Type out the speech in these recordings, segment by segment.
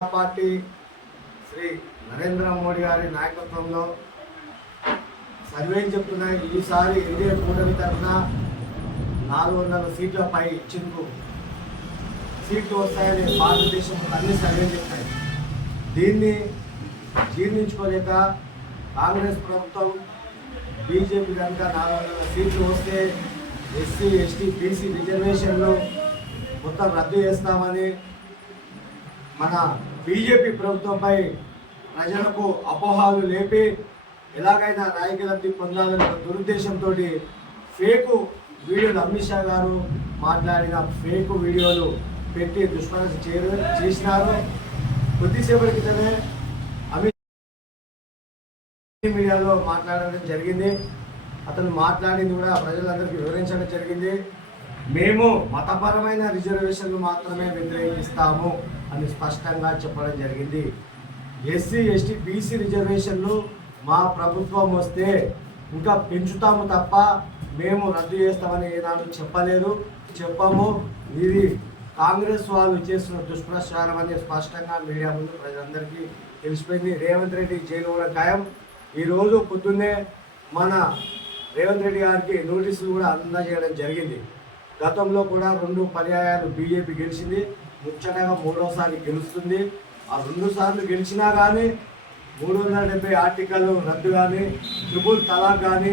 Party Shri Narendra Modi గారి నాయకత్వంలో సర్వేలు చెప్తున్నాయి ఈసారి ఎన్డీఏ కూటమి తరఫున నాలుగు వందల సీట్ల పై ఇచ్చిందుకు సీట్లు వస్తాయని భారతదేశం అన్ని సర్వేలు చెప్తాయి. దీన్ని జీర్ణించుకోలేక కాంగ్రెస్ ప్రభుత్వం బీజేపీ కనుక నాలుగు వందల సీట్లు వస్తే ఎస్సీ ఎస్టీ బీసీ రిజర్వేషన్లు మొత్తం రద్దు చేస్తామని మన బీజేపీ ప్రభుత్వంపై ప్రజలకు అపోహాలు లేపి ఎలాగైనా రాజకీయ లబ్ధి పొందాలన్న దురుద్దేశంతో ఫేకు వీడియోలు అమిత్ షా గారు మాట్లాడిన ఫేక్ వీడియోలు పెట్టి దుష్ప్రచారం చే చేసినారు. కొద్దిసేపటి క్రితమే అమిత్ మీడియాలో మాట్లాడడం జరిగింది. అతను మాట్లాడింది కూడా ప్రజలందరికీ వివరించడం జరిగింది. మేము మతపరమైన రిజర్వేషన్లు మాత్రమే వ్యతిరేకిస్తాము అని స్పష్టంగా చెప్పడం జరిగింది. ఎస్సీ ఎస్టీ బీసీ రిజర్వేషన్లు మా ప్రభుత్వం వస్తే ఇంకా పెంచుతాము తప్ప మేము రద్దు చేస్తామని ఏనాడు చెప్పలేదు చెప్పము. ఇది కాంగ్రెస్ వాళ్ళు చేస్తున్న దుష్ప్రచారం అని స్పష్టంగా మీడియా ముందు ప్రజలందరికీ తెలిసిపోయింది. రేవంత్ రెడ్డి జైలు కూడా ఖాయం. ఈరోజు పొద్దున్నే మన రేవంత్ రెడ్డి గారికి నోటీసులు కూడా అందజేయడం జరిగింది. గతంలో కూడా రెండు పర్యాయాలు బీజేపీ గెలిచింది. ముచ్చటగా మూడోసారి గెలుస్తుంది. ఆ రెండు సార్లు గెలిచినా కానీ మూడు వందల డెబ్బై ఆర్టికల్ రద్దు కానీ ట్రిపుల్ తలాక్ కానీ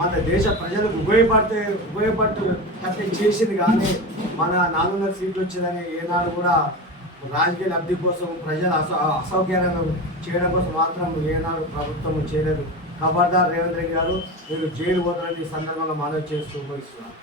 మన దేశ ప్రజలకు ఉపయోగపడితే ఉపయోగపడు కట్టి చేసింది కానీ మన నాలుగున్నర సీట్లు వచ్చిందని ఏనాడు కూడా రాజకీయ లబ్ధి కోసం ప్రజల అసౌ అసౌకర్యాలను చేయడం కోసం మాత్రం ఏనాడు ప్రభుత్వం చేయలేదు. ఖబర్దార్ రేవంత్ రెడ్డి గారు మీరు జైలు పోతారని ఈ సందర్భంగా మనవి చేస్తూ ఉపయోగిస్తున్నారు